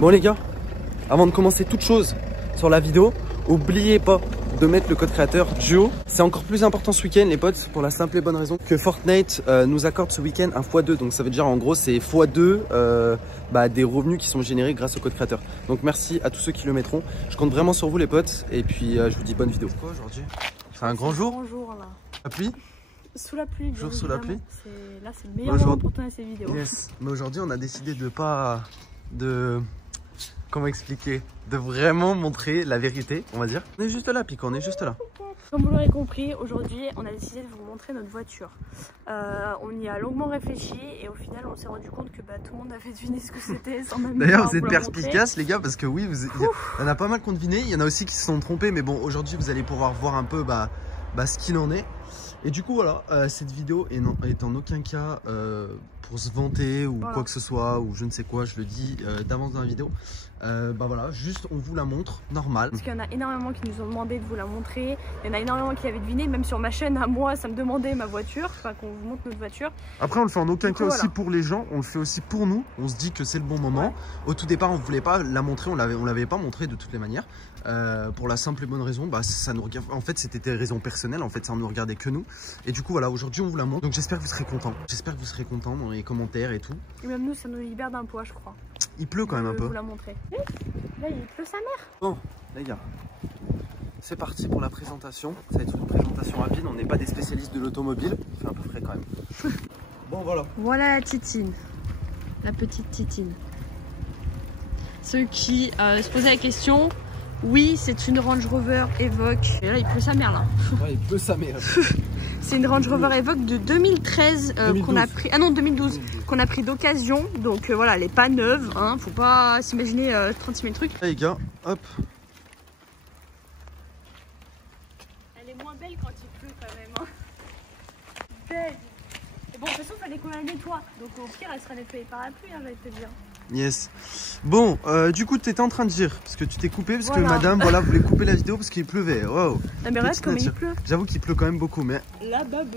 Bon les gars, avant de commencer toute chose sur la vidéo, n'oubliez pas de mettre le code créateur Duo. C'est encore plus important ce week-end les potes, pour la simple et bonne raison que Fortnite nous accorde ce week-end un x2. Donc ça veut dire en gros c'est x2 des revenus qui sont générés grâce au code créateur. Donc merci à tous ceux qui le mettront. Je compte vraiment sur vous les potes. Et puis je vous dis bonne vidéo. Quoi aujourd'hui? C'est un grand jour. Grand jour là. La pluie? Sous la pluie. Jour sous la pluie. Là c'est le meilleur moment pour tourner ces vidéos. Yes. Mais aujourd'hui on a décidé de pas... Comment expliquer? De vraiment montrer la vérité, on va dire. On est juste là, Pico, on est juste là. Comme vous l'aurez compris, aujourd'hui, on a décidé de vous montrer notre voiture. On y a longuement réfléchi et au final, on s'est rendu compte que tout le monde avait deviné ce que c'était sans même. D'ailleurs, vous êtes perspicaces, les gars, parce que oui, il y en a pas mal qui ont deviné. Il y en a aussi qui se sont trompés, mais bon, aujourd'hui, vous allez pouvoir voir un peu ce qu'il en est. Et du coup, voilà, cette vidéo est en aucun cas pour se vanter ou quoi que ce soit, ou je ne sais quoi, je le dis d'avance dans la vidéo. Voilà, juste on vous la montre, normal. Parce qu'il y en a énormément qui nous ont demandé de vous la montrer. Il y en a énormément qui avaient deviné, même sur ma chaîne à moi, ça me demandait ma voiture, enfin qu'on vous montre notre voiture. Après, on le fait en aucun cas aussi pour les gens, on le fait aussi pour nous. On se dit que c'est le bon moment. Ouais. Au tout départ, on ne voulait pas la montrer, on l'avait pas montré de toutes les manières. Pour la simple et bonne raison, ça nous regarde. En fait, c'était des raisons personnelles, en fait, ça ne nous regardait que nous. Et du coup, voilà, aujourd'hui, on vous la montre. Donc, j'espère que vous serez contents. J'espère que vous serez contents dans les commentaires et tout. Et même nous, ça nous libère d'un poids, je crois. Il pleut quand même un peu. Vous la montrer. Là, il pleut sa mère. Bon, les gars, c'est parti pour la présentation. Ça va être une présentation rapide. On n'est pas des spécialistes de l'automobile. Il fait un peu frais quand même. Bon, voilà. Voilà la titine. La petite titine. Ceux qui se posaient la question, oui, c'est une Range Rover Evoque. Et là, il pleut sa mère, là. Ouais, il pleut sa mère. C'est une Range Rover Evoque de 2013 qu'on a pris. Ah non, 2012. Qu'on a pris d'occasion. Donc voilà, elle est pas neuve. Hein, faut pas s'imaginer 36 000 trucs. Les gars, hop. Elle est moins belle quand il pleut quand même. Hein. Belle. Et bon, de toute façon, il fallait qu'on la nettoie. Donc au pire, elle sera nettoyée par la pluie, hein, j'allais te dire. Yes. Bon, du coup, tu étais en train de dire, parce que tu t'es coupé, parce que madame, voilà, voulait couper la vidéo parce qu'il pleuvait. Wow. Non, mais regarde comme il pleut. J'avoue qu'il pleut quand même beaucoup, mais. La babe.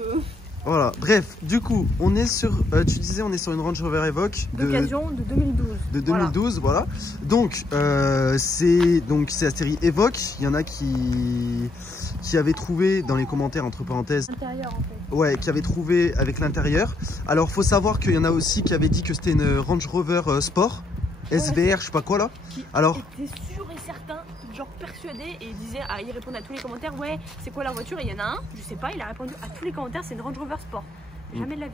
Voilà, bref, du coup, on est sur, tu disais, on est sur une Range Rover Evoque d'occasion de 2012. De 2012, voilà. Donc, c'est la série Evoque. Il y en a qui avaient trouvé dans les commentaires, entre parenthèses. L'intérieur, en fait. Ouais, qui avaient trouvé avec l'intérieur. Alors, faut savoir qu'il y en a aussi qui avaient dit que c'était une Range Rover Sport, SVR, je sais pas quoi là. Alors, était sûr et certain, genre persuadé, et il répondait à tous les commentaires, ouais, c'est quoi la voiture? Et il y en a un, je sais pas, il a répondu à tous les commentaires, c'est une Range Rover Sport. Jamais de la vie.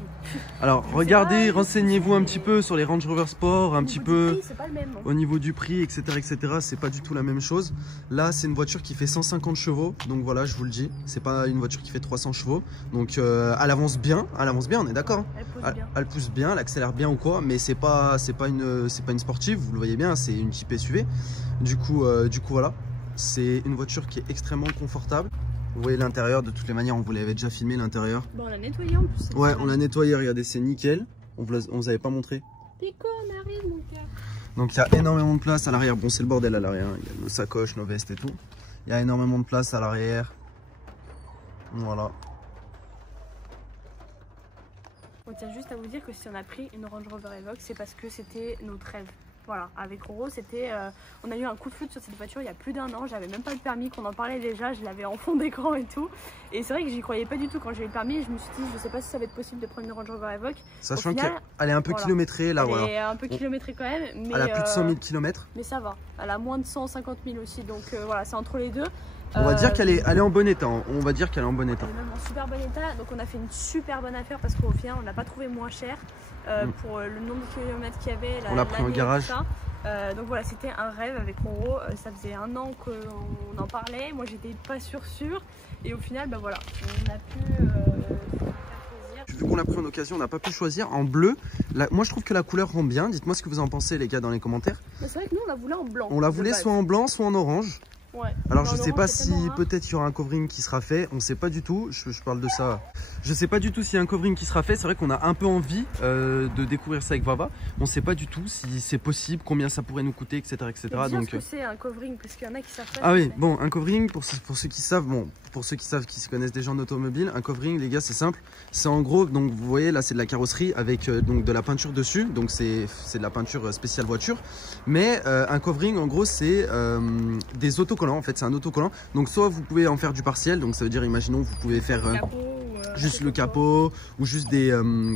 Alors regardez, renseignez-vous un petit peu sur les Range Rover Sport, un petit peu c'est pas le même, hein. Au niveau du prix, etc. C'est pas du tout la même chose. Là, c'est une voiture qui fait 150 chevaux, donc voilà, je vous le dis, c'est pas une voiture qui fait 300 chevaux. Donc elle avance bien, on est d'accord. Elle pousse bien, elle accélère bien ou quoi, mais c'est pas une sportive, vous le voyez bien, c'est une Jeep SUV. Du coup voilà, c'est une voiture qui est extrêmement confortable. Vous voyez l'intérieur, de toutes les manières, on vous l'avait déjà filmé l'intérieur. Bon, on l'a nettoyé en plus. Ouais, on l'a nettoyé, regardez, c'est nickel. On vous avait pas montré. Pico, on arrive, mon gars. Donc il y a énormément de place à l'arrière. Bon, c'est le bordel à l'arrière. Il y a nos sacoches, nos vestes et tout. Il y a énormément de place à l'arrière. Voilà. On tient juste à vous dire que si on a pris une Range Rover Evoque, c'est parce que c'était notre rêve. Voilà, avec Roro, c'était, on a eu un coup de foudre sur cette voiture il y a plus d'1 an. J'avais même pas le permis, qu'on en parlait déjà, je l'avais en fond d'écran et tout. Et c'est vrai que j'y croyais pas du tout quand j'ai eu le permis. Je me suis dit, je sais pas si ça va être possible de prendre une Range Rover Evoque. Sachant qu'elle est un peu kilométrée là, Elle est un peu kilométrée quand même. Mais elle a plus de 100 000 km. Mais ça va, elle a moins de 150 000 aussi. Donc voilà, c'est entre les deux. On va dire qu'elle est en bon état. On va dire qu'elle est en bon état. Elle est même en super bon état. Donc on a fait une super bonne affaire parce qu'au final, on n'a pas trouvé moins cher pour le nombre de kilomètres qu'il y avait. On l'a pris en garage. Donc voilà, c'était un rêve avec Roro. Ça faisait 1 an qu'on en parlait. Moi, j'étais pas sûre. Et au final, voilà, on a pu faire plaisir. Vu qu'on l'a pris en occasion, on n'a pas pu choisir en bleu. Moi, je trouve que la couleur rend bien. Dites-moi ce que vous en pensez, les gars, dans les commentaires. C'est vrai que nous, on la voulait en blanc. On la voulait soit en blanc, soit en orange. Ouais. Alors je sais pas si peut-être il y aura un covering qui sera fait, on sait pas du tout, je parle de ça. Je sais pas du tout s'il y a un covering qui sera fait, c'est vrai qu'on a un peu envie de découvrir ça avec Vava. On sait pas du tout si c'est possible, combien ça pourrait nous coûter, etc. Donc ce que c'est un covering, parce qu'il y en a qui savent pas. Ah oui, bon, un covering, pour ceux qui savent, qui se connaissent déjà en automobile, un covering les gars c'est simple, c'est en gros, donc vous voyez là c'est de la carrosserie avec donc de la peinture dessus, donc c'est de la peinture spéciale voiture, mais un covering en gros c'est des autocollants, en fait c'est un autocollant, donc soit vous pouvez en faire du partiel, donc ça veut dire imaginons vous pouvez faire juste le capot ou juste des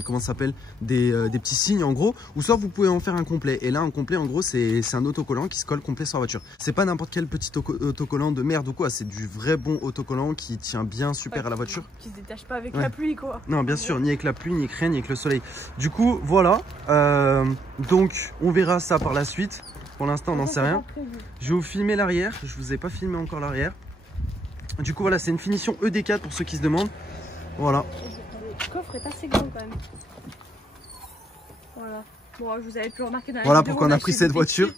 comment ça s'appelle, des petits signes en gros, ou soit vous pouvez en faire un complet, et là un complet en gros c'est un autocollant qui se colle complet sur la voiture, c'est pas n'importe quel petit autocollant de merde ou quoi, c'est du vrai bon autocollant qui tient bien super à la voiture, qui se détache pas avec la pluie quoi. Non bien sûr, ni avec la pluie, ni avec rien, ni avec le soleil. Du coup voilà, donc on verra ça par la suite. Pour l'instant on n'en sait rien. Je vais vous filmer l'arrière, je vous ai pas filmé encore l'arrière. Du coup voilà, c'est une finition ED4 pour ceux qui se demandent. Voilà. Le coffre est assez grand quand même. Voilà. Bon, je vous avais pu remarquer dans la voilà vidéo, pourquoi on a pris cette voiture.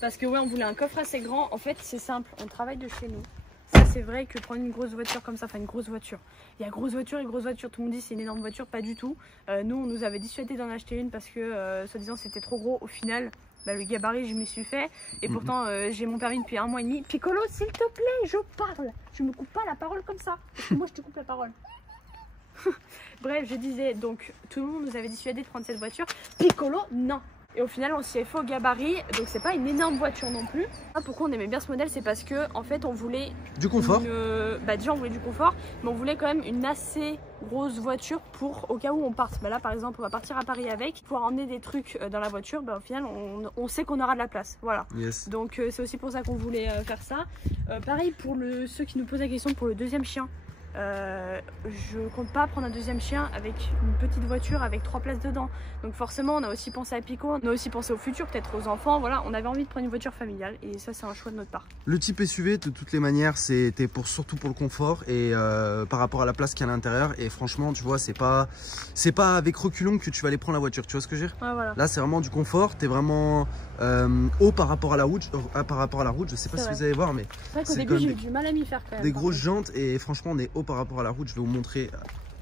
Parce que ouais, on voulait un coffre assez grand. En fait, c'est simple, on travaille de chez nous. Ça, c'est vrai que prendre une grosse voiture comme ça, enfin une grosse voiture. Il y a grosse voiture et grosse voiture. Tout le monde dit c'est une énorme voiture, pas du tout. Nous, on nous avait dissuadé d'en acheter une parce que, soi-disant, c'était trop gros. Au final, bah, le gabarit, je m'y suis fait. Et pourtant, j'ai mon permis depuis 1 mois et demi. Piccolo, s'il te plaît, je parle. Je me coupe pas la parole comme ça. Parce que moi, je te coupe la parole. Bref, je disais, donc tout le monde nous avait dissuadé de prendre cette voiture. Piccolo, non. Et au final, on s'y est fait au gabarit, donc c'est pas une énorme voiture non plus. Pourquoi on aimait bien ce modèle, c'est parce que en fait, on voulait du confort. Déjà, on voulait du confort, mais on voulait quand même une assez grosse voiture pour au cas où on parte. Bah là, par exemple, on va partir à Paris avec, pouvoir emmener des trucs dans la voiture. Bah, au final, on sait qu'on aura de la place, voilà. Yes. Donc c'est aussi pour ça qu'on voulait faire ça. Pareil pour ceux qui nous posent la question pour le deuxième chien. Je compte pas prendre un deuxième chien avec une petite voiture avec 3 places dedans, donc forcément on a aussi pensé à Pico, on a aussi pensé au futur, peut-être aux enfants, voilà, on avait envie de prendre une voiture familiale et ça c'est un choix de notre part. Le type SUV de toutes les manières c'était surtout pour le confort et par rapport à la place qu'il y a à l'intérieur, et franchement tu vois c'est pas avec reculons que tu vas aller prendre la voiture, tu vois ce que je veux dire. Ouais, voilà. Là c'est vraiment du confort, t'es vraiment haut par rapport à la route, je sais pas si vous allez voir, mais c'est vrai qu'au début j'ai eu du mal à m'y faire quand même. Des grosses jantes et franchement on est haut par rapport à la route. Je vais vous montrer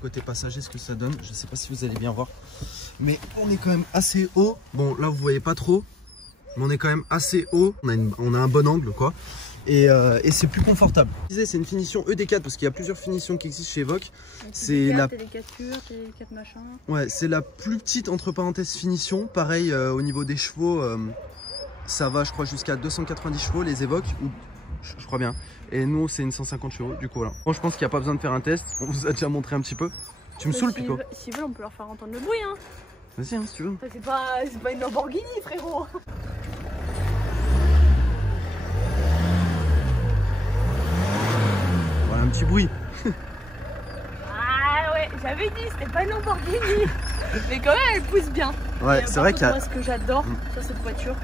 côté passager ce que ça donne, je sais pas si vous allez bien voir, mais on est quand même assez haut. Bon là vous voyez pas trop, mais on est quand même assez haut, on a un bon angle quoi, et c'est plus confortable. C'est une finition ED4 parce qu'il y a plusieurs finitions qui existent chez Evoque. C'est la machin. Ouais, c'est la plus petite entre parenthèses finition. Pareil au niveau des chevaux, ça va je crois jusqu'à 290 chevaux les Evoque, ou je crois bien. Et nous c'est une 150 chevaux, du coup voilà. Bon, je pense qu'il n'y a pas besoin de faire un test, on vous a déjà montré un petit peu. Tu me saoules Pico. S'ils veulent on peut leur faire entendre le bruit hein. Vas-y hein, si tu veux. C'est pas une Lamborghini frérot. Voilà un petit bruit. Ah ouais, j'avais dit c'était pas une Lamborghini. Mais quand même elle pousse bien. Ouais, c'est vrai qu'il y a... Moi ce que j'adore sur cette voiture,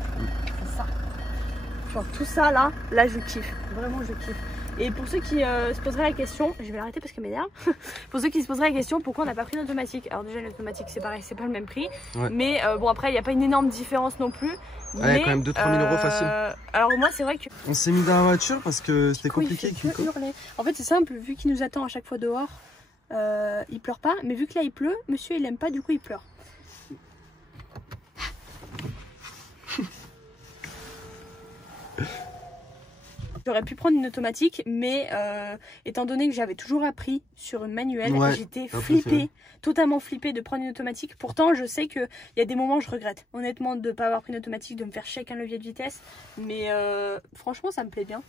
c'est ça. Genre tout ça là je kiffe, vraiment je kiffe. Et pour ceux qui se poseraient la question, je vais l'arrêter parce qu'elle m'énerve. Pour ceux qui se poseraient la question, pourquoi on n'a pas pris une automatique? Alors déjà l'automatique c'est pareil, c'est pas le même prix, ouais. Mais bon après il n'y a pas une énorme différence non plus. Il y a quand même 2-3 000 euros facile. Alors moi c'est vrai que... On s'est mis dans la voiture parce que c'était compliqué. En fait c'est simple, vu qu'il nous attend à chaque fois dehors, il pleure pas, mais vu que là il pleut, monsieur il aime pas, du coup il pleure. J'aurais pu prendre une automatique, mais étant donné que j'avais toujours appris sur une manuelle, ouais, j'étais flippée, totalement flippée de prendre une automatique. Pourtant, je sais qu'il y a des moments où je regrette, honnêtement, de ne pas avoir pris une automatique, de me faire chier avec un levier de vitesse. Mais franchement, ça me plaît bien.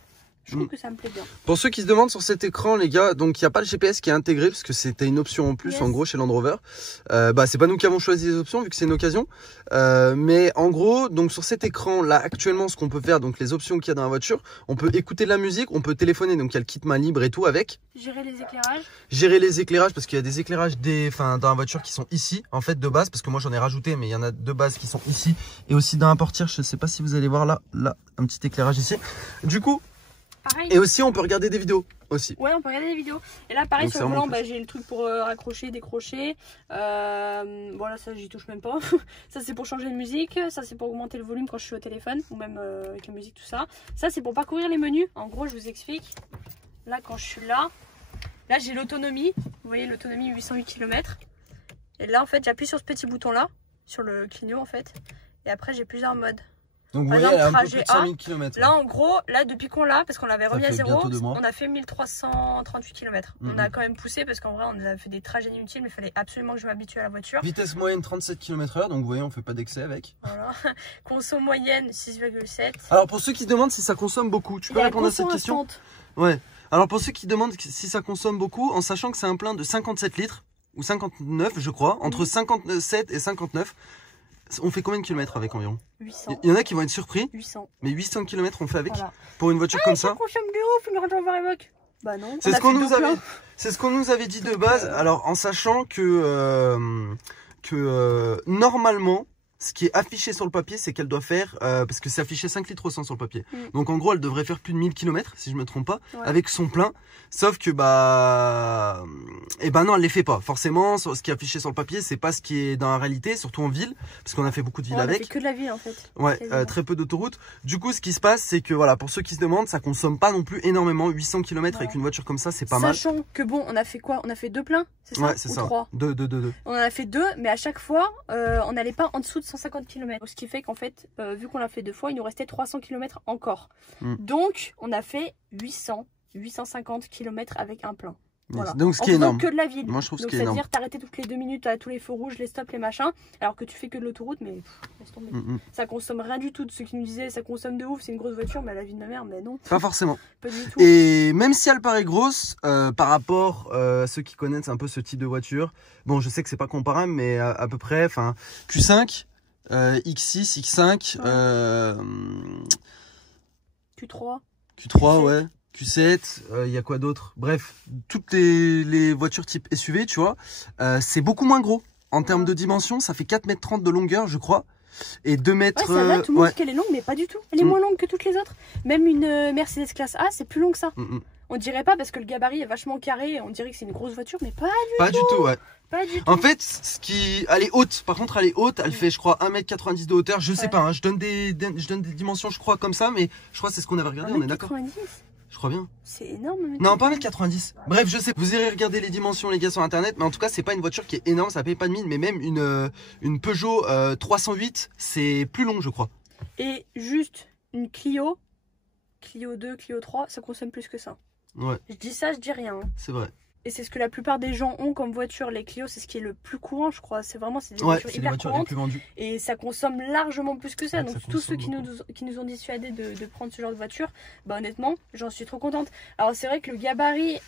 Je trouve que ça me plaît bien. Pour ceux qui se demandent sur cet écran, les gars, donc il n'y a pas le GPS qui est intégré parce que c'était une option en plus, yes. En gros chez Land Rover. C'est pas nous qui avons choisi les options vu que c'est une occasion. Mais en gros, donc sur cet écran là actuellement, ce qu'on peut faire, donc les options qu'il y a dans la voiture, on peut écouter de la musique, on peut téléphoner, donc il y a le kit main libre et tout avec. Gérer les éclairages. Gérer les éclairages parce qu'il y a des éclairages dans la voiture qui sont ici en fait de base, parce que moi j'en ai rajouté, mais il y en a de base qui sont ici et aussi dans la portière. Je sais pas si vous allez voir là un petit éclairage ici. Du coup. Pareil. Et aussi on peut regarder des vidéos. Aussi. Ouais, on peut regarder les vidéos. Et là, pareil, Donc, sur le volant, bah, j'ai le truc pour raccrocher, décrocher. Voilà, ça, j'y touche même pas. Ça, c'est pour changer de musique. Ça, c'est pour augmenter le volume quand je suis au téléphone. Ou même avec la musique, tout ça. Ça, c'est pour parcourir les menus. En gros, je vous explique. Là, quand je suis là, j'ai l'autonomie. Vous voyez, l'autonomie 808 km. Et là, en fait, j'appuie sur ce petit bouton-là. Sur le clignot, en fait. Et après, j'ai plusieurs modes. Donc, vous voyez, elle a un peu plus de 5000 km. Là, en gros, là, depuis qu'on l'a, parce qu'on l'avait remis à 0, on a fait 1338 km. On a quand même poussé parce qu'en vrai, on a fait des trajets inutiles, mais il fallait absolument que je m'habitue à la voiture. Vitesse moyenne 37 km/h, donc vous voyez, on fait pas d'excès avec. Voilà. Conso moyenne 6,7. Alors, pour ceux qui demandent si ça consomme beaucoup, tu peux répondre à cette question? Ouais. Alors, pour ceux qui demandent si ça consomme beaucoup, en sachant que c'est un plein de 57 litres, ou 59, je crois, entre 57 et 59. On fait combien de kilomètres avec environ? 800. Il y en a qui vont être surpris. 800. Mais 800 km on fait avec, voilà. Pour une voiture comme ça. Ça consomme de ouf, une Range Rover Evoque. Bah non. C'est ce qu'on nous avait dit de base. Alors en sachant que normalement, ce qui est affiché sur le papier, c'est qu'elle doit faire, parce que c'est affiché 5 litres au 100 sur le papier. Donc en gros, elle devrait faire plus de 1000 km, si je me trompe pas, avec son plein. Sauf que non, elle les fait pas. Forcément, ce qui est affiché sur le papier, c'est pas ce qui est dans la réalité, surtout en ville, parce qu'on a fait beaucoup de villes avec. On a fait que de la ville en fait. Ouais, très peu d'autoroutes. Du coup, ce qui se passe, c'est que voilà, pour ceux qui se demandent, ça consomme pas non plus énormément. 800 km avec une voiture comme ça, c'est pas mal. Sachant que bon, on a fait quoi? On a fait 2 pleins, c'est ça? Ouais, c'est ça. 3 2. On en a fait 2, mais à chaque fois, on n'allait pas en dessous de 150 km. Ce qui fait qu'en fait, vu qu'on l'a fait 2 fois, il nous restait 300 km encore. Donc, on a fait 850 km avec un plein. Voilà. Donc ce qui est énorme. Que de la ville. Moi je trouve ce donc, qui est énorme. C'est-à-dire t'arrêter toutes les 2 minutes à tous les feux rouges, les stops, les machins, alors que tu fais que de l'autoroute, mais laisse tomber. Ça consomme rien du tout. De ceux qui nous disaient ça consomme de ouf, c'est une grosse voiture, mais à la vie de ma mère, mais non. Pas forcément. Pas du tout. Et même si elle paraît grosse, par rapport à ceux qui connaissent un peu ce type de voiture, bon je sais que c'est pas comparable, mais à peu près, enfin Q5, X6, X5, Q3, ouais. Q7, il y a quoi d'autre? Bref, toutes les voitures type SUV, tu vois, c'est beaucoup moins gros. En termes de dimension, ça fait 4,30 m de longueur, je crois. Et 2 mètres... Ouais, celle-là, tout le monde dit qu'elle est longue, mais pas du tout. Elle est moins longue que toutes les autres. Même une Mercedes classe A, c'est plus long que ça. On dirait pas parce que le gabarit est vachement carré, on dirait que c'est une grosse voiture, mais pas du tout. Ouais. Pas du tout. En fait, elle est haute. Par contre, elle est haute. Elle fait, je crois, 1,90 m de hauteur. Je sais pas, hein, je donne des dimensions, je crois, comme ça, mais je crois que c'est ce qu'on avait regardé, on est d'accord? Je crois bien. C'est énorme. Non, pas 1,90 m. Bref, je sais. Vous irez regarder les dimensions, les gars, sur internet. Mais en tout cas, c'est pas une voiture qui est énorme. Ça paye pas de mine. Mais même une Peugeot 308, c'est plus long, je crois. Et juste une Clio 2, Clio 3, ça consomme plus que ça. Ouais. Je dis ça, je dis rien. C'est vrai. Et c'est ce que la plupart des gens ont comme voiture, les Clio, c'est ce qui est le plus courant, je crois. C'est vraiment des voitures hyper courantes. Les plus vendues. Et ça consomme largement plus que ça. Donc tous ceux qui nous ont dissuadés de prendre ce genre de voiture, bah honnêtement, j'en suis trop contente. Alors c'est vrai que le gabarit,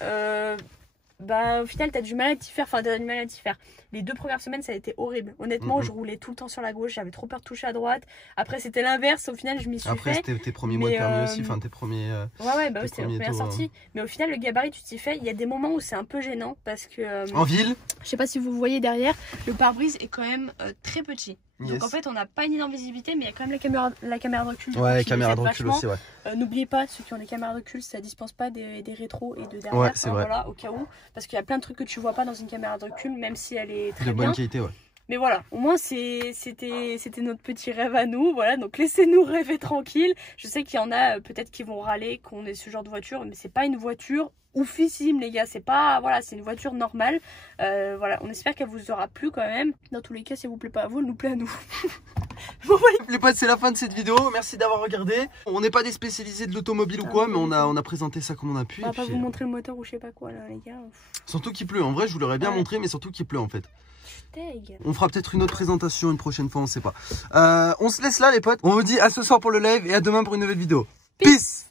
bah au final t'as du mal à t'y faire. Enfin t'as du mal à t'y faire. Les 2 premières semaines ça a été horrible. Honnêtement je roulais tout le temps sur la gauche, j'avais trop peur de toucher à droite. Après c'était l'inverse, au final je m'y suis fait. Après c'était tes premiers mois de permis aussi, enfin tes premiers... Ouais bah oui c'était la première sortie. Mais au final le gabarit tu t'y fais, il y a des moments où c'est un peu gênant parce que... en ville, je sais pas si vous voyez derrière, le pare-brise est quand même très petit. Donc en fait on n'a pas une énorme visibilité, mais il y a quand même la caméra de recul. Ouais, caméra de recul aussi, ouais. N'oubliez pas, ceux qui ont des caméras de recul, ça dispense pas des rétros et de derrière. Ouais, c'est vrai. Voilà, au cas où. Parce qu'il y a plein de trucs que tu vois pas dans une caméra de recul, même si elle est très bien. De bonne qualité, ouais. Mais voilà, au moins c'était notre petit rêve à nous. Voilà, donc laissez-nous rêver tranquille. Je sais qu'il y en a peut-être qui vont râler qu'on ait ce genre de voiture, mais c'est pas une voiture oufissime les gars, c'est pas, voilà, c'est une voiture normale. Voilà, on espère qu'elle vous aura plu quand même. Dans tous les cas, si elle vous plaît pas à vous, elle nous plaît à nous. Bon, voilà, les potes, c'est la fin de cette vidéo. Merci d'avoir regardé. On n'est pas des spécialisés de l'automobile ou quoi, mais on a présenté ça comme on a pu. On va pas vous montrer le moteur ou je sais pas quoi là les gars. Surtout qu'il pleut, en vrai je vous l'aurais bien montré, mais surtout qu'il pleut en fait. Deg. On fera peut-être une autre présentation une prochaine fois, on sait pas. On se laisse là les potes. On vous dit à ce soir pour le live et à demain pour une nouvelle vidéo. Peace.